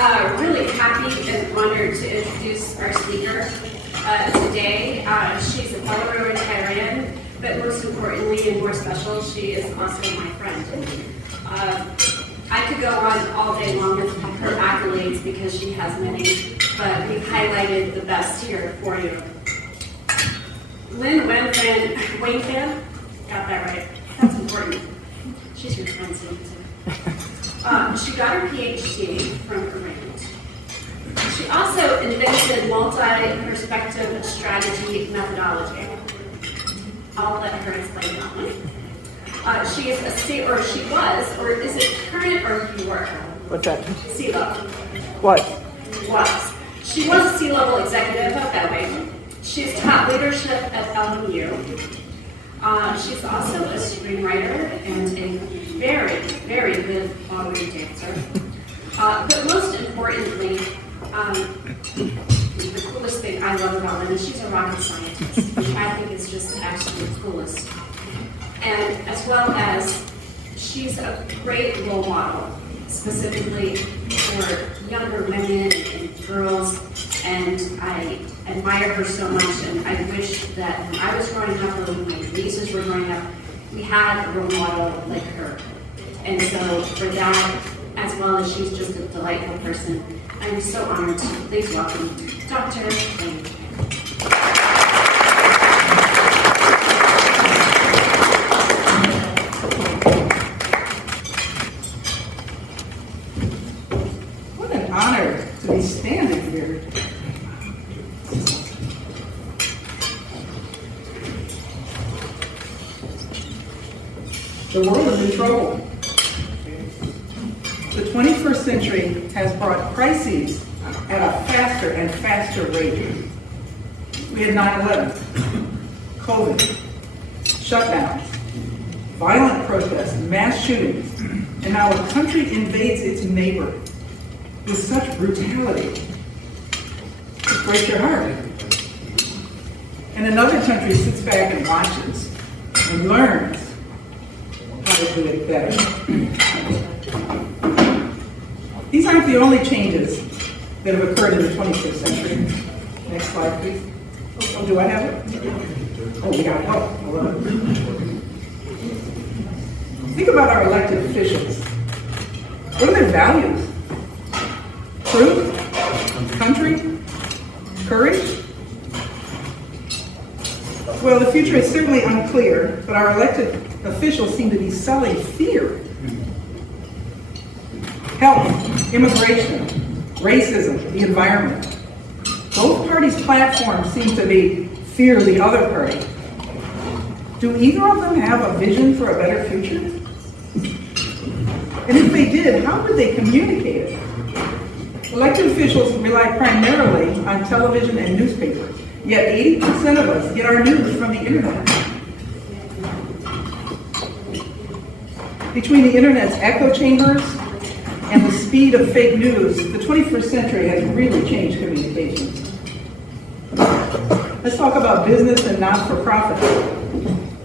really happy and honored to introduce our speaker today. She's a fellow Rotarian, but most importantly and more special, she is also my friend. I could go on all day long with her accolades because she has many, but we've highlighted the best here for you. Lynne Wainfan, got that right. That's important. She's your friend, so she got her PhD from Iran. She also invented multi-perspective strategy methodology. I'll let her explain that one. She is she was, or is it current or you were? What's that? C-level. What? Was. She was a C-level executive at Boeing. She's taught leadership at LMU. She's also a screenwriter and a very, very good ballroom dancer. But most importantly, the coolest thing I love about Lynne is she's a rocket scientist, which I think is just the absolute coolest. And as well as she's a great role model, specifically for younger women and girls, and I admire her so much, and I wish that when I was growing up or when my nieces were growing up, we had a role model like her. And so for that, as well as she's just a delightful person, I'm so honored to please welcome Dr. Lynne. What an honor to be standing here. The world is in trouble. The 21st century has brought crises at a faster and faster rate. We had 9/11, COVID, shutdowns, violent protests, mass shootings, and now a country invades its neighbor with such brutality. It breaks your heart. And another country sits back and watches and learns how to do it better. These aren't the only changes that have occurred in the 21st century. Next slide, please. Oh, do I have it? Oh, we got it. Oh, hold on. Think about our elected officials. What are their values? Truth? Country? Courage? Well, the future is certainly unclear, but our elected officials seem to be selling fear. Health, immigration, racism, the environment. Both parties' platforms seem to be fear the other party. Do either of them have a vision for a better future? And if they did, how would they communicate it? Elected officials rely primarily on television and newspapers, yet 80% of us get our news from the internet. Between the internet's echo chambers and the speed of fake news, the 21st century has really changed communications. Let's talk about business and not-for-profit.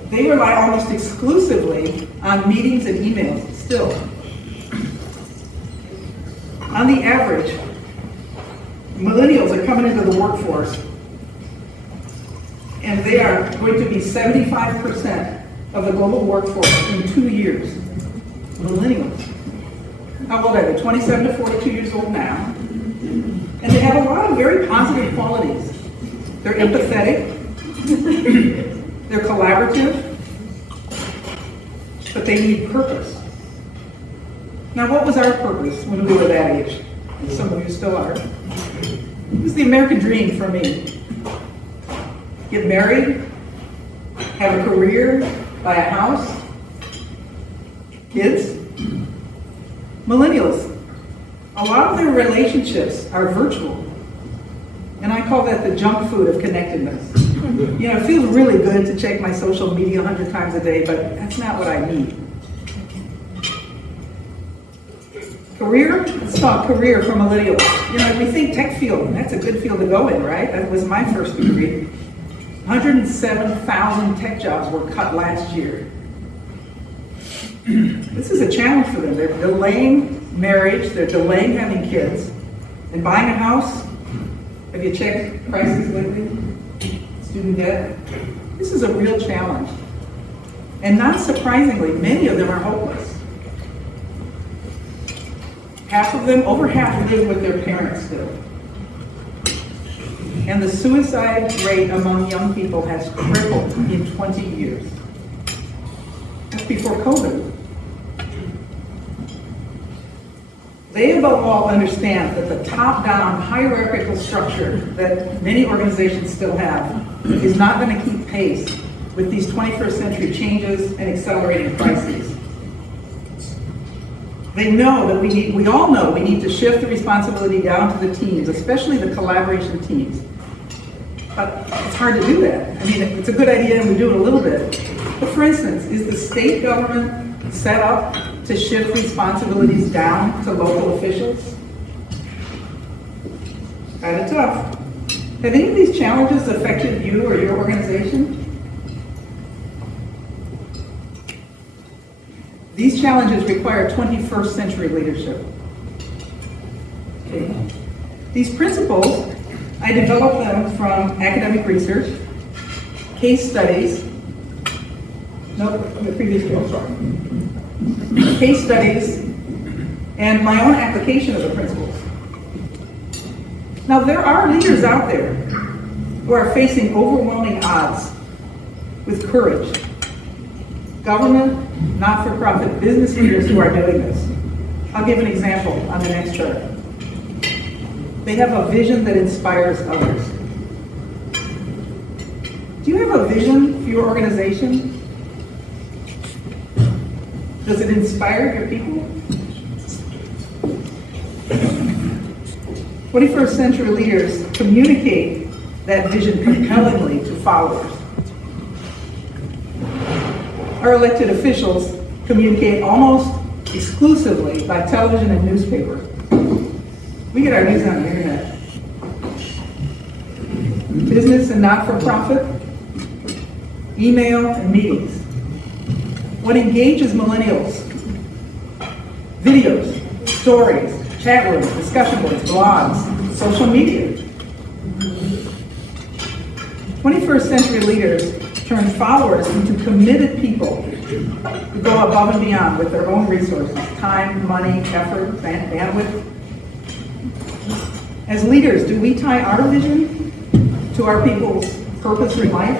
They rely almost exclusively on meetings and emails still. On the average, millennials are coming into the workforce, and they are going to be 75% of the global workforce in 2 years. Millennials. How old are they? 27 to 42 years old now. And they have a lot of very positive qualities. They're empathetic, they're collaborative, but they need purpose. Now, what was our purpose when we were that age? Some of you still are. It was the American dream for me. Get married, have a career, buy a house, kids. Millennials, a lot of their relationships are virtual. And I call that the junk food of connectedness. You know, it feels really good to check my social media 100 times a day, but that's not what I need. Career? Let's talk career for millennials. You know, we think tech field, that's a good field to go in, right? That was my first degree. 107,000 tech jobs were cut last year. This is a challenge for them. They're delaying marriage, they're delaying having kids, And buying a house, have you checked prices lately? Student debt? This is a real challenge. And not surprisingly, many of them are hopeless. Half of them, over half, live with their parents still. And the suicide rate among young people has tripled in 20 years. That's before COVID. They above all understand that the top-down hierarchical structure that many organizations still have is not going to keep pace with these 21st century changes and accelerating crises. They know that we all know we need to shift the responsibility down to the teams, especially the collaboration teams. But it's hard to do that. I mean, it's a good idea and we do it a little bit. But for instance, is the state government set up to shift responsibilities down to local officials? Kind of tough. Have any of these challenges affected you or your organization? These challenges require 21st century leadership. Okay. These principles, I developed them from academic research, case studies, the previous one, sorry. Case studies, and my own application of the principles. Now, there are leaders out there who are facing overwhelming odds with courage. Government, not-for-profit business leaders who are doing this. I'll give an example on the next chart. They have a vision that inspires others. Do you have a vision for your organization? Does it inspire your people? 21st century leaders communicate that vision compellingly to followers. Our elected officials communicate almost exclusively by television and newspaper. We get our news on the internet. Business and not-for-profit, email and meetings. What engages millennials? Videos, stories, chat rooms, discussion boards, blogs, social media. 21st century leaders turn followers into committed people who go above and beyond with their own resources, time, money, effort, bandwidth. As leaders, do we tie our vision to our people's purpose in life?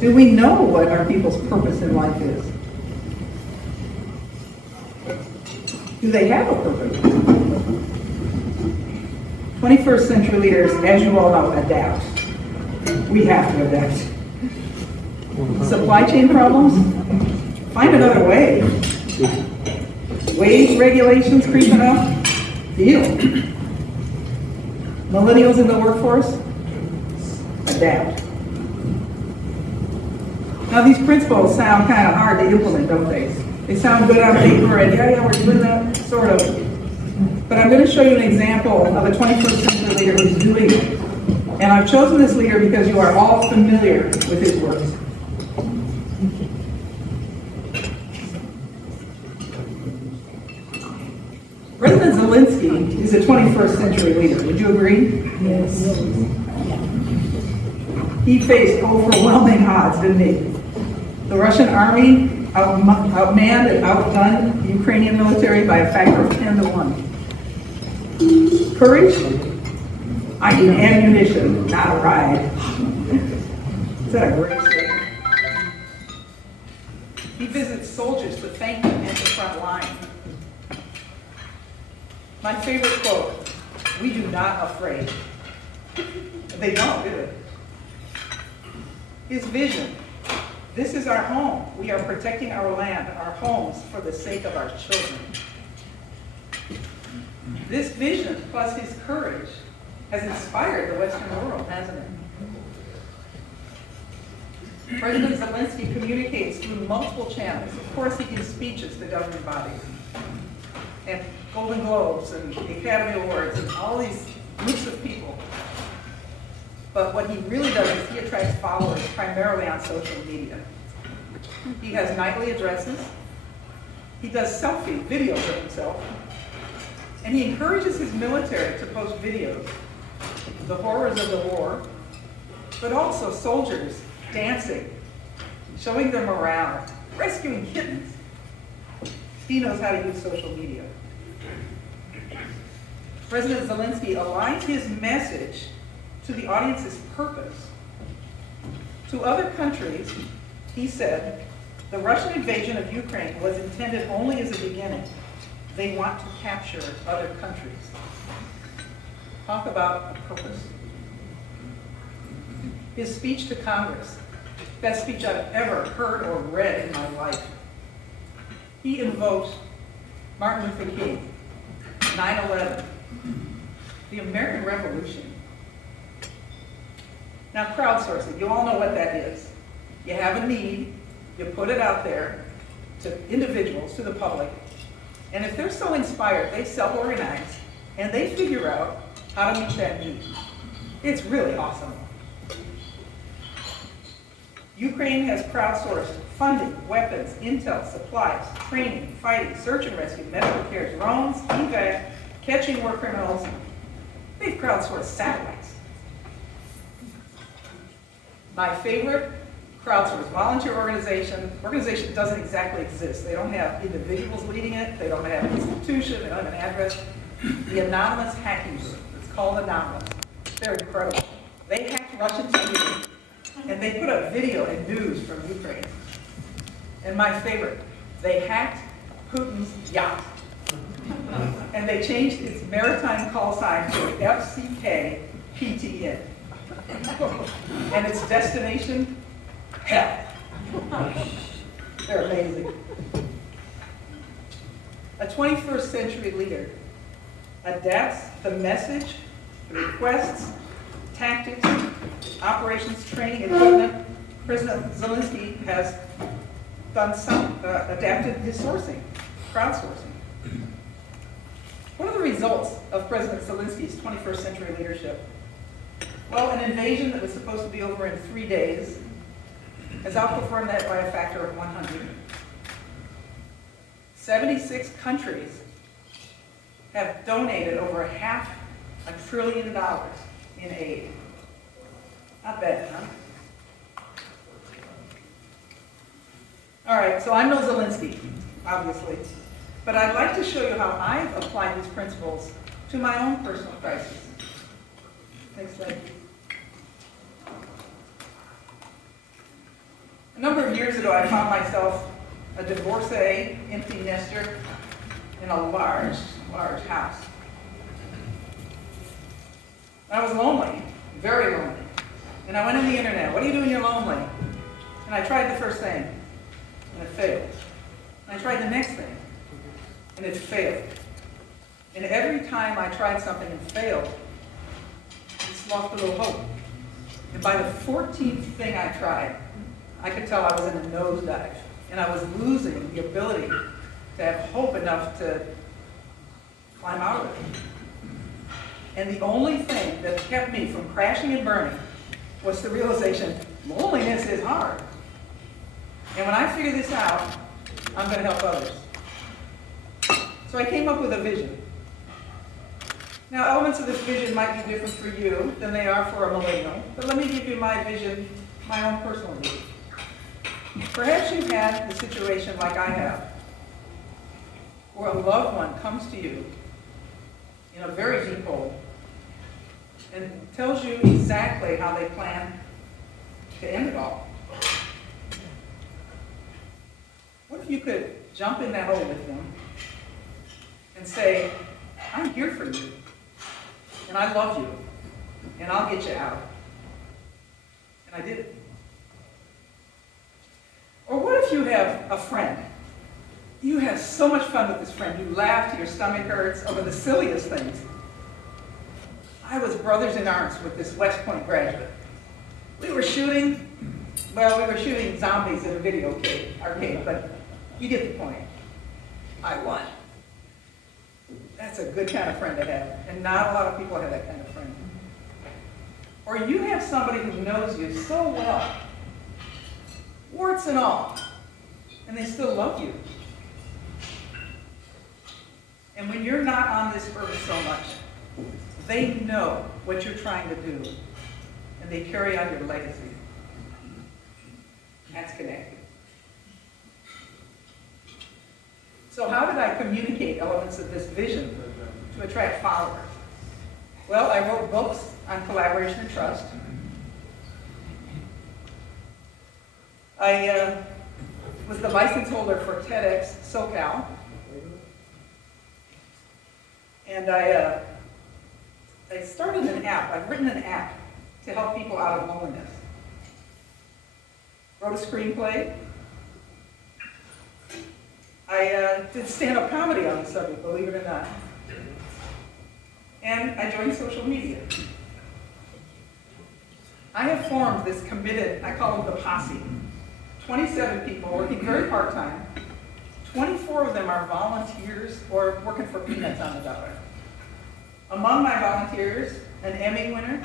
Do we know what our people's purpose in life is? Do they have a purpose? 21st century leaders, as you all know, adapt. We have to adapt. Supply chain problems? Find another way. Wage regulations creeping up? Deal. Millennials in the workforce? Adapt. Now these principles sound kind of hard to implement, don't they? They sound good on paper and yeah, we're doing that, sort of. But I'm going to show you an example of a 21st century leader who's doing it. And I've chosen this leader because you are all familiar with his works. President Zelensky is a 21st century leader. Would you agree? Yes. He faced overwhelming odds, didn't he? The Russian army outmanned and outgunned the Ukrainian military by a factor of 10 to 1. Courage? I need ammunition, not a ride. Is that a great statement? He visits soldiers to thank them at the front line. My favorite quote, "We do not afraid." They don't, do they? His vision, "This is our home. We are protecting our land, our homes, for the sake of our children." This vision, plus his courage, has inspired the Western world, hasn't it? President Zelensky communicates through multiple channels. Of course, he gives speeches to governing bodies, and Golden Globes, and the Academy Awards, and all these groups of people. But what he really does is he attracts followers primarily on social media. He has nightly addresses. He does selfie videos of himself. And he encourages his military to post videos, the horrors of the war, but also soldiers dancing, showing their morale, rescuing kittens. He knows how to use social media. President Zelensky aligned his message to the audience's purpose. To other countries, he said, the Russian invasion of Ukraine was intended only as a beginning. They want to capture other countries. Talk about a purpose. His speech to Congress, best speech I've ever heard or read in my life. He invoked Martin Luther King, 9/11, the American Revolution. Now, crowdsourcing, you all know what that is. You have a need, you put it out there to individuals, to the public, and if they're so inspired, they self-organize, and they figure out how to meet that need. It's really awesome. Ukraine has crowdsourced funding, weapons, intel, supplies, training, fighting, search and rescue, medical care, drones, evac, catching war criminals. They've crowdsourced satellites. My favorite, crowdsourced volunteer organization. Organization doesn't exactly exist. They don't have individuals leading it. They don't have an institution. They don't have an address. The Anonymous Hacking Group. It's called Anonymous. They're incredible. They hacked Russian TV, and they put up video and news from Ukraine. And my favorite, they hacked Putin's yacht. And they changed its maritime call sign to FCK PTN. And its destination, hell. They're amazing. A 21st century leader adapts the message, the requests, tactics, operations, training, equipment. President Zelensky has done some, adapted his sourcing, crowdsourcing. What are the results of President Zelensky's 21st century leadership? Well, an invasion that was supposed to be over in 3 days has outperformed that by a factor of 100. 76 countries have donated over $500 billion in aid. Not bad, huh? All right, so I'm no Zelensky, obviously, but I'd like to show you how I've applied these principles to my own personal crisis. Next slide. A number of years ago, I found myself a divorcee, empty nester in a large, large house. I was lonely, very lonely. And I went on the internet, what do you do when you're lonely? And I tried the first thing, and it failed. And I tried the next thing, and it failed. And every time I tried something and failed, I just lost a little hope. And by the 14th thing I tried, I could tell I was in a nosedive, and I was losing the ability to have hope enough to climb out of it. And the only thing that kept me from crashing and burning was the realization, loneliness is hard. And when I figure this out, I'm going to help others. So I came up with a vision. Now, elements of this vision might be different for you than they are for a millennial, but let me give you my vision, my own personal vision. Perhaps you've had a situation like I have, where a loved one comes to you in a very deep hole and tells you exactly how they plan to end it all. What if you could jump in that hole with them and say, I'm here for you, and I love you, and I'll get you out. And I did it. Or what if you have a friend? You have so much fun with this friend. You laugh till your stomach hurts over the silliest things. I was brothers in arms with this West Point graduate. We were shooting zombies in a video arcade, but you get the point. I won. That's a good kind of friend to have, and not a lot of people have that kind of friend. Or you have somebody who knows you so well, warts and all, and they still love you. And And when you're not on this earth so much, they know what you're trying to do, and they carry on your legacy. That's connected. So how did I communicate elements of this vision to attract followers? Well, I wrote books on collaboration and trust. I was the license holder for TEDx SoCal. And I started an app. I've written an app to help people out of loneliness. Wrote a screenplay. I did stand-up comedy on the subject, believe it or not. And I joined social media. I have formed this committed, I call them the posse. 27 people working very part-time. 24 of them are volunteers or working for peanuts on the dollar. Among my volunteers, an Emmy winner,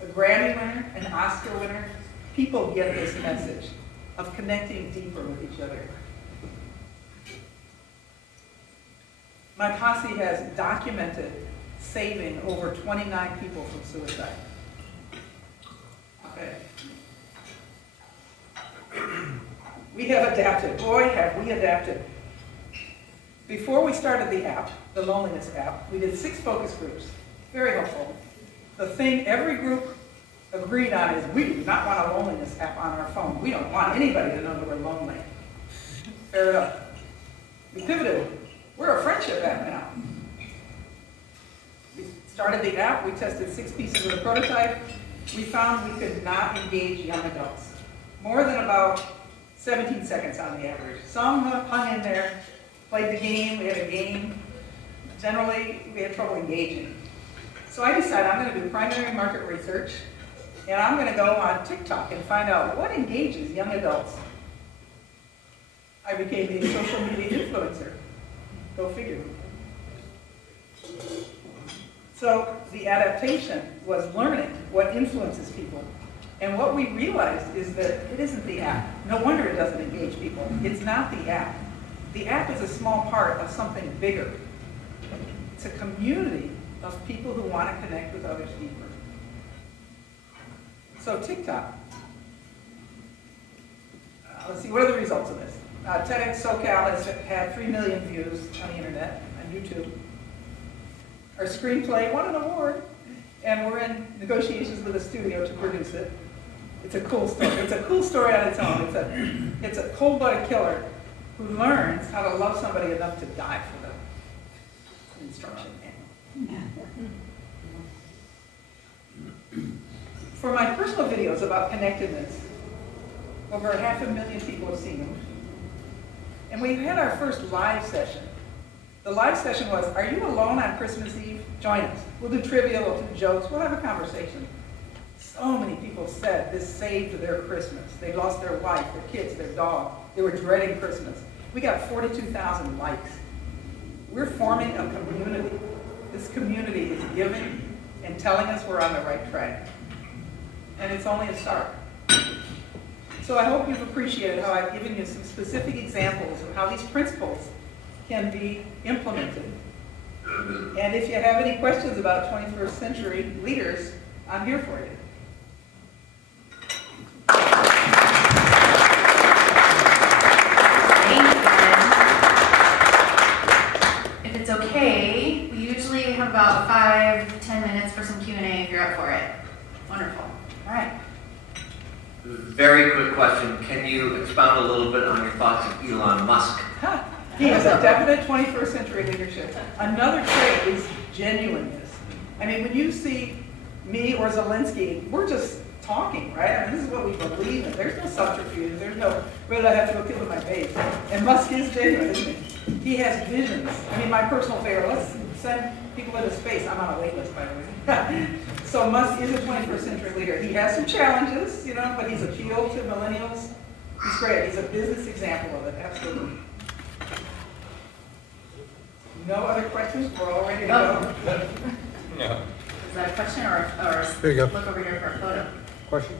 a Grammy winner, an Oscar winner. People get this message of connecting deeper with each other. My posse has documented saving over 29 people from suicide. Okay. We have adapted. Boy, have we adapted. Before we started the app, the loneliness app, we did 6 focus groups. Very helpful. The thing every group agreed on is we do not want a loneliness app on our phone. We don't want anybody to know that we're lonely. Fair enough. We pivoted. We're a friendship app now. We started the app. We tested 6 pieces of the prototype. We found we could not engage young adults. More than about 17 seconds on the average. Some hung in there, played the game, we had a game. Generally, we had trouble engaging. So I decided I'm going to do primary market research, and I'm going to go on TikTok and find out what engages young adults. I became a social media influencer. Go figure. So the adaptation was learning what influences people. And what we realized is that it isn't the app. No wonder it doesn't engage people. It's not the app. The app is a small part of something bigger. It's a community of people who want to connect with others deeper. So TikTok. Let's see, what are the results of this? TEDx SoCal has had 3 million views on the internet, on YouTube. Our screenplay won an award, and we're in negotiations with a studio to produce it. It's a cool story. It's a cool story on its own. It's a cold-blooded killer who learns how to love somebody enough to die for them. Instruction manual. For my personal videos about connectedness, over 500,000 people have seen them. And we had our first live session. The live session was, are you alone on Christmas Eve? Join us. We'll do trivia, we'll do jokes, we'll have a conversation. So many people said this saved their Christmas. They lost their wife, their kids, their dog. They were dreading Christmas. We got 42,000 likes. We're forming a community. This community is giving and telling us we're on the right track. And it's only a start. So I hope you've appreciated how I've given you some specific examples of how these principles can be implemented. And if you have any questions about 21st century leaders, I'm here for you. If it's okay, we usually have about 5-10 minutes for some Q&A if you're up for it. Wonderful. All right. Very quick question. Can you expound a little bit on your thoughts of Elon Musk? He has a definite 21st century leadership. Another trait is genuineness. I mean, when you see me or Zelensky, we're just talking, right? I mean, this is what we believe in. There's no subterfuge. There's no, whether I have to go kill with my base. And Musk is genuine, isn't he? He has visions. I mean, my personal favorite, let's send people into space. I'm on a wait list, by the way. So Musk is a 21st century leader. He has some challenges, you know, but he's appealed to millennials. He's great. He's a business example of it, absolutely. No other questions? We're all ready to go. No. Is that a question or There you go. look over here for a photo? Question?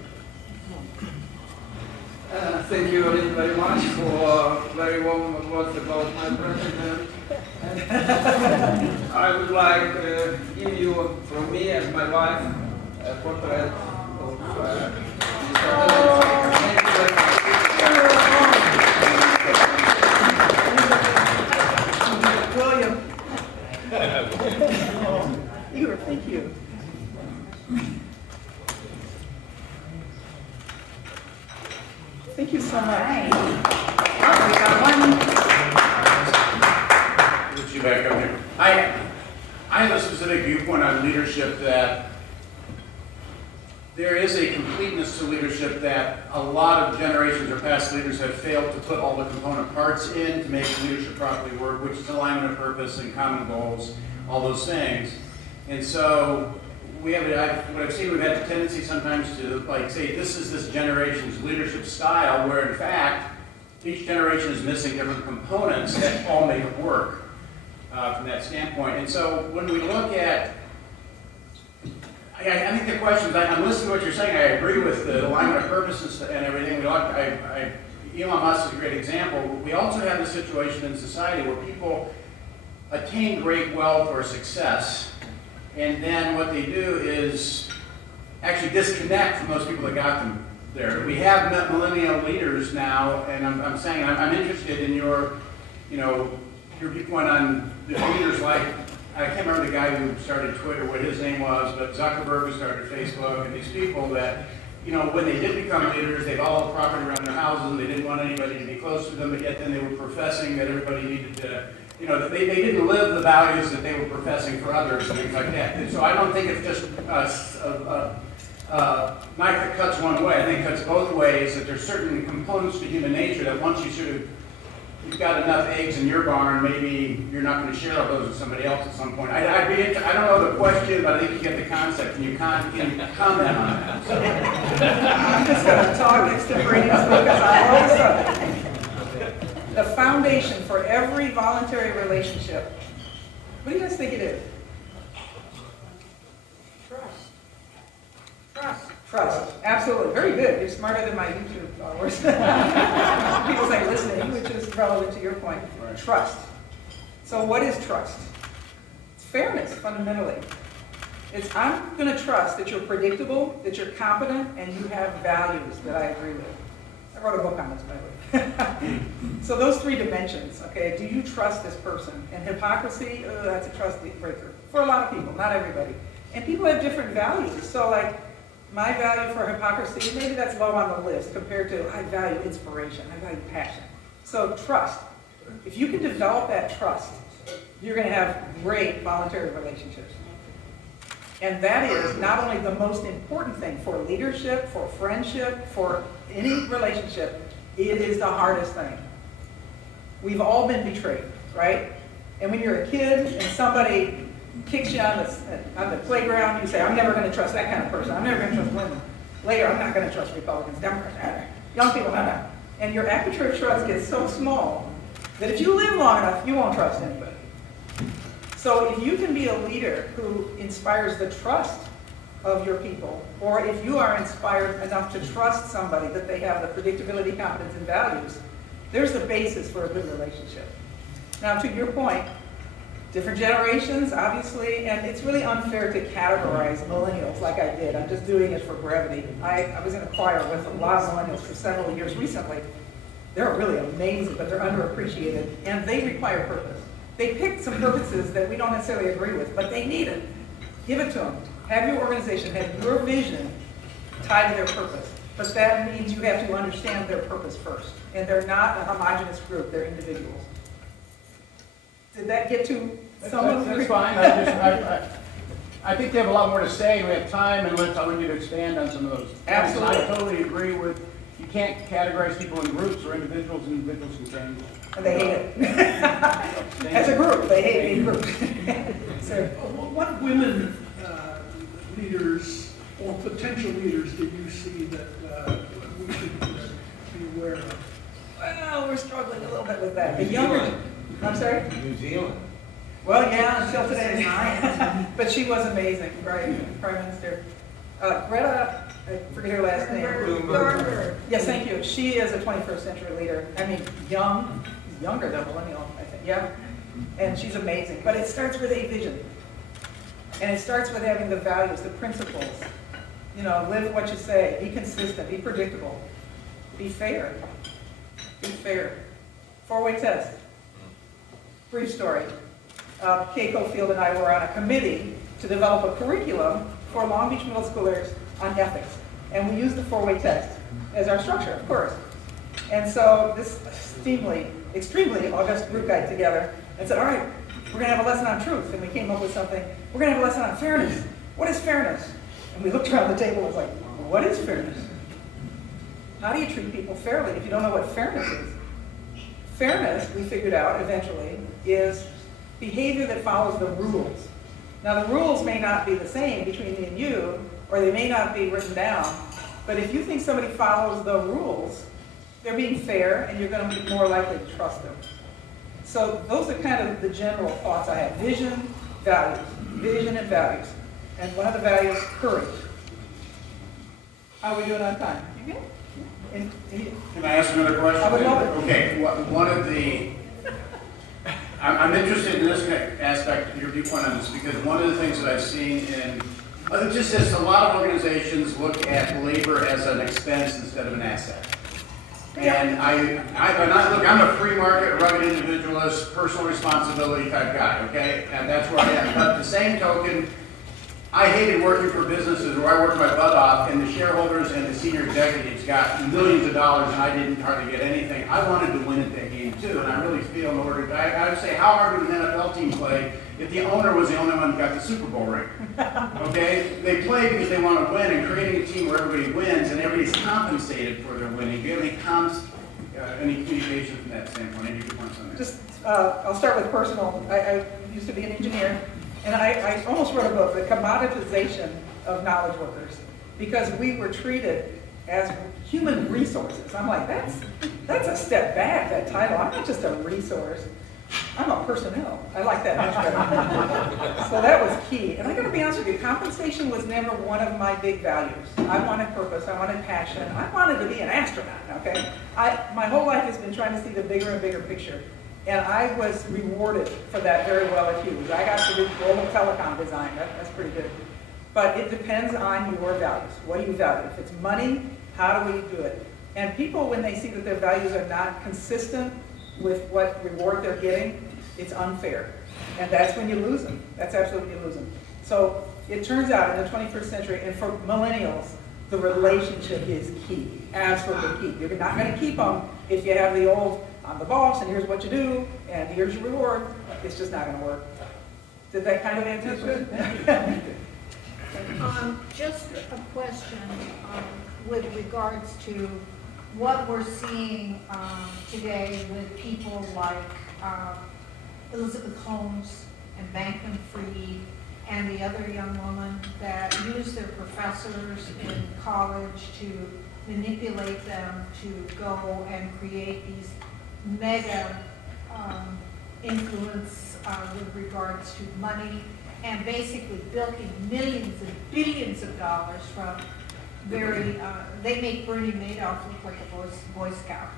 Thank you very much for very warm words about my president. And I would like to give you, from me and my wife, a portrait of Mr. Thank you very much. William. Igor, thank you. Thank you so much. Oh, we got one. Get you back up here. I have a specific viewpoint on leadership that there is a completeness to leadership that a lot of generations or past leaders have failed to put all the component parts in to make leadership properly work, which is alignment of purpose and common goals, all those things. And so what I've seen, we've had the tendency sometimes to like say this is this generation's leadership style, where in fact each generation is missing different components that all make it work from that standpoint. And so when we look at, I think the questions, I'm listening to what you're saying, I agree with the alignment of purposes and everything. Elon Musk is a great example. We also have the situation in society where people attain great wealth or success, and then what they do is actually disconnect from those people that got them there. We have millennial leaders now, and I'm saying I'm interested in your viewpoint on the leaders like, I can't remember the guy who started Twitter, what his name was, but Zuckerberg who started Facebook, and these people that, when they did become leaders, they've all had property around their houses, and they didn't want anybody to be close to them, but yet then they were professing that everybody needed to, that they didn't live the values that they were professing for others and things like that. And so I don't think it's just a knife that cuts one way. I think it cuts both ways, that there's certain components to human nature that once you've got enough eggs in your barn, maybe you're not going to share all those with somebody else at some point. I don't know the question, but I think you get the concept, and you can comment on that. So. I'm just going to talk extemporaneously because I love the subject. The foundation for every voluntary relationship, what do you guys think it is? Trust. Absolutely. Very good. You're smarter than my YouTube followers. People say listening, which is relevant to your point. Right. Trust. So what is trust? It's fairness, fundamentally. It's I'm going to trust that you're predictable, that you're competent, and you have values that I agree with. I wrote a book on this, by the way. So those three dimensions, okay? Do you trust this person? And hypocrisy, that's a trust breaker. For a lot of people, not everybody. And people have different values. So like, my value for hypocrisy, maybe that's low on the list compared to I value inspiration, I value passion. So trust. If you can develop that trust, you're going to have great voluntary relationships. And that is not only the most important thing for leadership, for friendship, for any relationship, it is the hardest thing. We've all been betrayed, right? And when you're a kid and somebody kicks you on the playground, you say, I'm never going to trust that kind of person. I'm never going to trust women. Later, I'm not going to trust Republicans, Democrats, young people, not. And your aperture of trust gets so small that if you live long enough, you won't trust anybody. So if you can be a leader who inspires the trust of your people, or if you are inspired enough to trust somebody that they have the predictability, competence, and values, there's the basis for a good relationship. Now, to your point, different generations, obviously, and it's really unfair to categorize millennials like I did. I'm just doing it for brevity. I was in a choir with a lot of millennials for several years recently. They're really amazing, but they're underappreciated, and they require purpose. They picked some purposes that we don't necessarily agree with, but they need it. Give it to them. Have your organization have your vision tied to their purpose. But that means you have to understand their purpose first. And they're not a homogenous group, they're individuals. Did that get to some of the... That's fine. I think they have a lot more to say. We have time, and I want you to expand on some of those. Absolutely. I totally agree with, you can't categorize people in groups or individuals, and individuals can change. And they hate it. As a group, they hate being groups. So, what women leaders or potential leaders did you see that we should be aware of? well, we're struggling a little bit with that. The younger... I'm sorry? New Zealand. Well, yeah, until today. But she was amazing, right? Prime Minister. Greta I forget her last name. Bloomberg. Yes, thank you. She is a 21st century leader. I mean, younger than millennial, I think, yeah. And she's amazing. But it starts with a vision. And it starts with having the values, the principles. You know, live what you say, be consistent, be predictable, be fair. Be fair. 4-way test. Brief story. Keiko Field and I were on a committee to develop a curriculum for Long Beach middle schoolers on ethics. And we used the 4-way test as our structure, of course. And so this extremely august group got together and said, all right, we're going to have a lesson on truth. And we came up with something. We're going to have a lesson on fairness. What is fairness? And we looked around the table and was like, what is fairness? How do you treat people fairly if you don't know what fairness is? Fairness, we figured out eventually, is behavior that follows the rules. Now, the rules may not be the same between me and you, or they may not be written down, but if you think somebody follows the rules, they're being fair, and you're going to be more likely to trust them. So those are kind of the general thoughts I have. Vision, values. Vision and values. And one of the values, courage. How are we doing on time? You good? Can I ask another question? I would love it. Okay, one of the, I'm interested in this aspect, your viewpoint on this, because one of the things that I've seen in, just as a lot of organizations look at labor as an expense instead of an asset. And I'm a free market, rugged individualist, personal responsibility type guy, okay? And that's where I am. But the same token, I hated working for businesses where I worked my butt off and the shareholders and the senior executives got millions of dollars and I didn't hardly get anything. I wanted to win at that game too, and I really feel in order to, I would say, how hard would an NFL team play if the owner was the only one who got the Super Bowl ring? Okay? They play because they want to win, and creating a team where everybody wins and everybody's compensated for their winning. Do you have any communication from that standpoint? Any viewpoints on that? Just, I'll start with personal. I used to be an engineer, and I almost wrote a book, The Commoditization of Knowledge Workers, because we were treated as human resources. I'm like, that's a step back, that title. I'm not just a resource. I'm a personnel. I like that much better. So that was key. And I gotta be honest with you, compensation was never one of my big values. I wanted purpose, I wanted passion, I wanted to be an astronaut, okay? My whole life has been trying to see the bigger and bigger picture. And I was rewarded for that very well at Hughes. I got to do global telecom design, that's pretty good. But it depends on your values. What do you value? If it's money, how do we do it? And people, when they see that their values are not consistent with what reward they're getting, it's unfair. And that's when you lose them. That's absolutely you lose them. So it turns out in the 21st century, and for millennials, the relationship is key, absolutely key. You're not going to keep them if you have the old, I'm the boss, and here's what you do, and here's your reward. It's just not going to work. Did that kind of answer your question? Just a question with regards to what we're seeing today with people like Elizabeth Holmes and Bankman-Fried and the other young woman that use their professors in college to manipulate them to go and create these mega influence with regards to money and basically bilking millions and billions of dollars from very, they make Bernie Madoff look like a Boy Scout.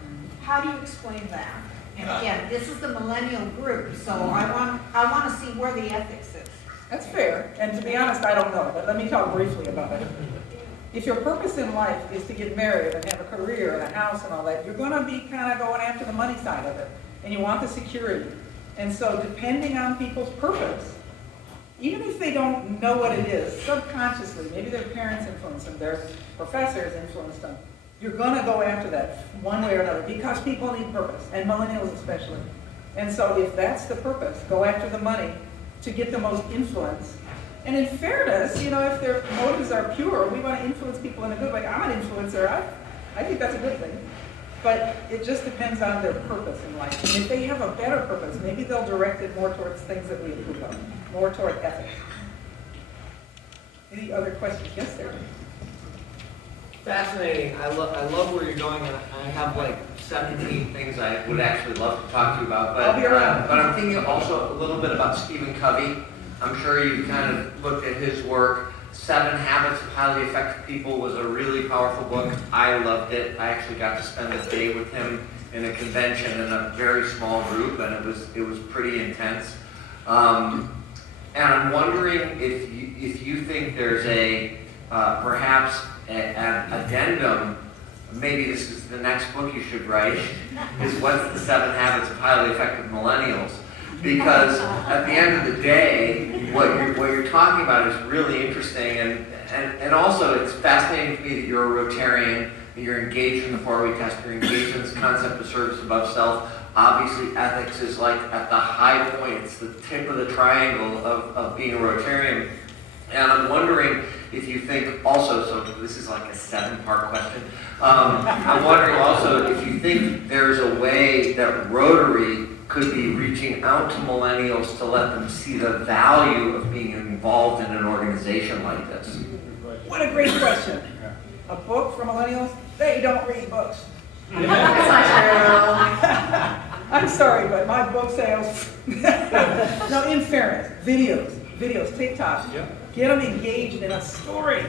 How do you explain that? And again, this is the millennial group, so I want to see where the ethics is. That's fair, and to be honest, I don't know, but let me talk briefly about it. If your purpose in life is to get married and have a career and a house and all that, you're going to be kind of going after the money side of it, and you want the security. And so depending on people's purpose, even if they don't know what it is, subconsciously, maybe their parents influenced them, their professors influenced them, you're going to go after that one way or another because people need purpose, and millennials especially. And so if that's the purpose, go after the money to get the most influence. And in fairness, you know, if their motives are pure, we want to influence people in a good way. I'm an influencer. I think that's a good thing. But it just depends on their purpose in life. And if they have a better purpose, maybe they'll direct it more towards things that we approve of, more toward ethics. Any other questions? Yes, sir. Fascinating. I love where you're going, and I have like 17 things I would actually love to talk to you about. But, I'll be around. But I'm thinking also a little bit about Stephen Covey. I'm sure you've kind of looked at his work. 7 Habits of Highly Effective People was a really powerful book. I loved it. I actually got to spend a day with him in a convention in a very small group, and it was pretty intense. And I'm wondering if you think there's a perhaps an addendum. Maybe this is the next book you should write. Is what's the 7 Habits of Highly Effective Millennials? Because at the end of the day, what you're talking about is really interesting, and also it's fascinating to me that you're a Rotarian, that you're engaged in the 4-way test, you're engaged in this concept of service above self. Obviously, ethics is like at the high point, it's the tip of the triangle of being a Rotarian. And I'm wondering if you think also, so this is like a 7-part question, I'm wondering also if you think there's a way that Rotary could be reaching out to millennials to let them see the value of being involved in an organization like this. What a great question. A book for millennials? They don't read books. That's not true. I'm sorry, but my book sales, no, in fairness, videos, TikTok, get them engaged in a story.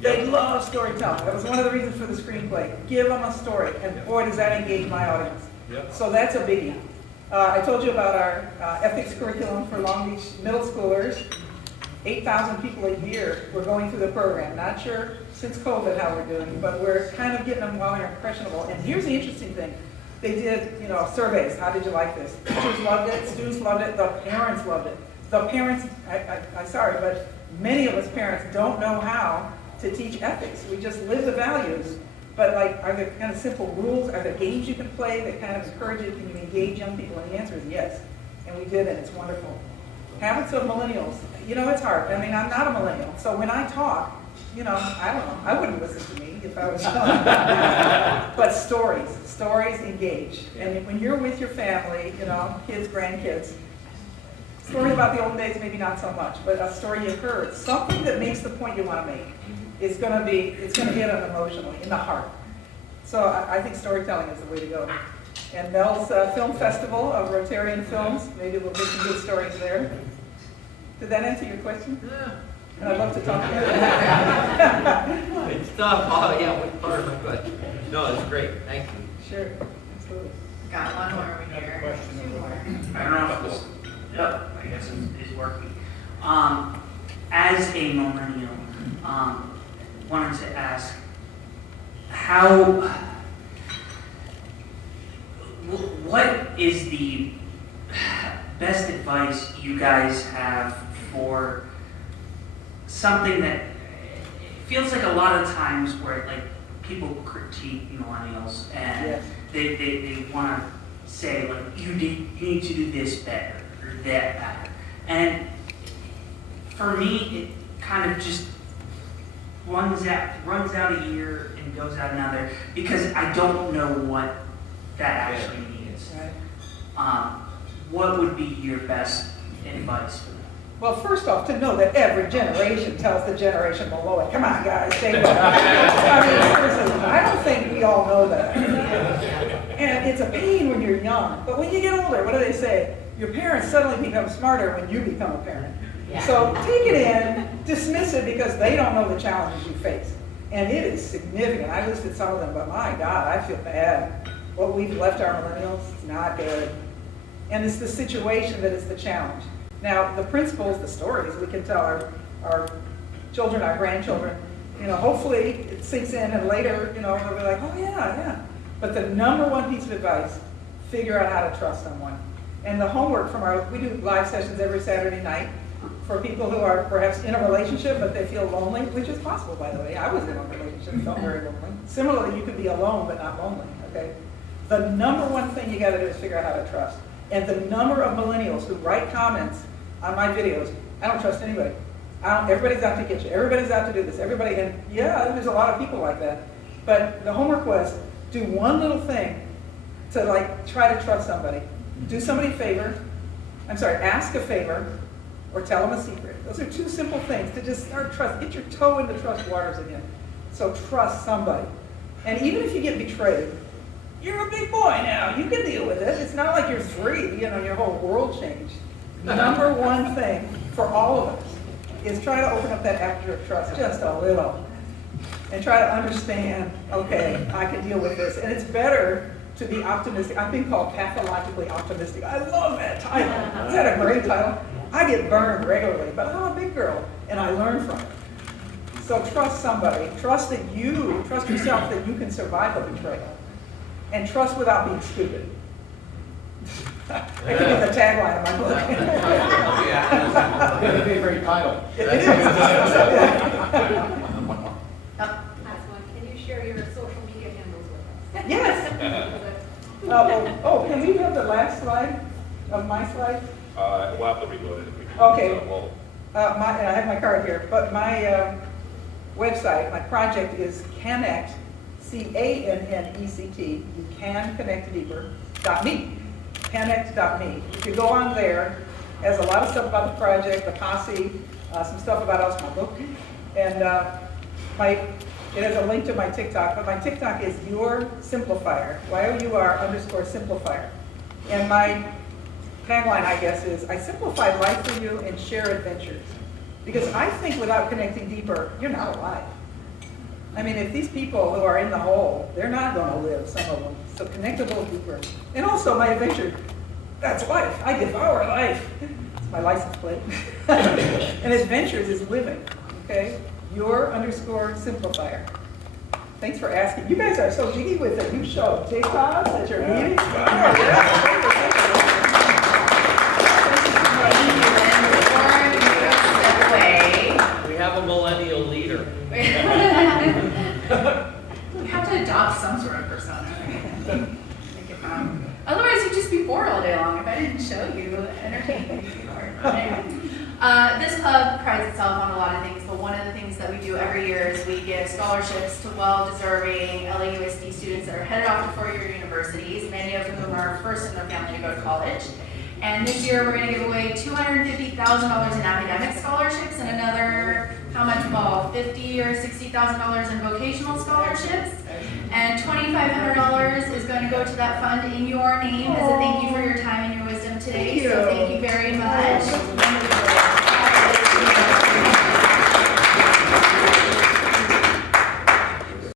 They love storytelling. That was one of the reasons for the screenplay. Give them a story, and boy, does that engage my audience. So that's a biggie. I told you about our ethics curriculum for Long Beach middle schoolers. 8,000 people a year were going through the program. Not sure since COVID how we're doing, but we're kind of getting them while they're impressionable. And here's the interesting thing. They did, surveys. How did you like this? Teachers loved it, students loved it, the parents loved it. The parents, I'm sorry, but many of us parents don't know how to teach ethics. We just live the values. But are there kind of simple rules? Are there games you can play that kind of encourage you? Can you engage young people? And the answer is yes. And we did, and it's wonderful. Habits of millennials. It's hard. I mean, I'm not a millennial. So when I talk, I don't know. I wouldn't listen to me if I was young. But stories engage. And when you're with your family, kids, grandkids, stories about the old days, maybe not so much, but a story you've heard, something that makes the point you want to make. It's going to hit them emotionally, in the heart. So I think storytelling is the way to go. And Mel's Film Festival of Rotarian Films, maybe we'll get some good stories there. Did that answer your question? Yeah. And I'd love to talk to you. It's tough. Oh, yeah, what part of my question? No, it's great. Thank you. Sure, absolutely. Got one more over here. Two more. I don't know if this, I guess is working. As a millennial, wanted to ask what is the best advice you guys have for something that feels like a lot of times where people critique millennials and they want to say you need to do this better or that better, and for me it kind of just runs out a year and goes out another because I don't know what that actually means. Right. What would be your best advice for them? Well, first off, to know that every generation tells the generation below it, come on guys, say what. I mean, seriously, I don't think we all know that. And it's a pain when you're young, but when you get older, what do they say? Your parents suddenly become smarter when you become a parent. Yeah. So take it in, dismiss it because they don't know the challenges you face. And it is significant. I listed some of them, but my God, I feel bad. What we've left our millennials is not good. And it's the situation that is the challenge. Now, the principles, the stories, we can tell our children, our grandchildren, hopefully it sinks in and later, they'll be like, oh yeah. But the number one piece of advice, figure out how to trust someone. And the homework we do live sessions every Saturday night for people who are perhaps in a relationship, but they feel lonely, which is possible, by the way. I was in a relationship, felt very lonely. Similarly, you can be alone, but not lonely, okay? The number one thing you gotta do is figure out how to trust. And the number of millennials who write comments on my videos, I don't trust anybody. Everybody's out to get you. Everybody's out to do this. Everybody, and yeah, there's a lot of people like that. But the homework was, do one little thing to try to trust somebody. Do somebody a favor. Ask a favor, or tell them a secret. Those are two simple things to just start trust. Get your toe in the trust waters again. So trust somebody. And even if you get betrayed, you're a big boy now. You can deal with it. It's not like you're 3, your whole world changed. Number one thing for all of us is try to open up that aperture of trust just a little. And try to understand, okay, I can deal with this. And it's better to be optimistic. I've been called pathologically optimistic. I love that title. Is that a great title? I get burned regularly, but I'm a big girl, and I learn from it. So trust somebody. Trust yourself that you can survive a betrayal. And trust without being stupid. That could be the tagline of my book. That would be a great title. It is. Last one, can you share your social media handles with us? Yes. Can we have the last slide of my slide? We'll have to reload it if we can. Okay. So we'll- And I have my card here, but my website, my project is Connect, CANNECT, you can connect deeper.me, connect.me. If you go on there, it has a lot of stuff about the project, the posse, some stuff about us, my book, and it has a link to my TikTok, but my TikTok is Your Simplifier, YOUR_simplifier. And my tagline, I guess, is I simplify life for you and share adventures. Because I think without connecting deeper, you're not alive. I mean, if these people who are in the hole, they're not going to live, some of them. So connect a little deeper. And also my adventure, that's life. I devour life. It's my license plate. And adventures is living, okay? Your_simplifier. Thanks for asking. You guys are so jiggy with it. You show TikToks at your meetings. We have a millennial leader. We have to adopt some sort of persona. Make it fun. Otherwise, you'd just be bored all day long if I didn't show you entertaining people. This club prides itself on a lot of things, but one of the things that we do every year is we give scholarships to well-deserving LAUSD students that are headed off to four-year universities, many of whom are first in their family to go to college. And this year, we're going to give away $250,000 in academic scholarships and another, how much, Paul? $50,000 or $60,000 in vocational scholarships. And $2,500 is going to go to that fund in your name as a thank you for your time and your wisdom today. So thank you very much.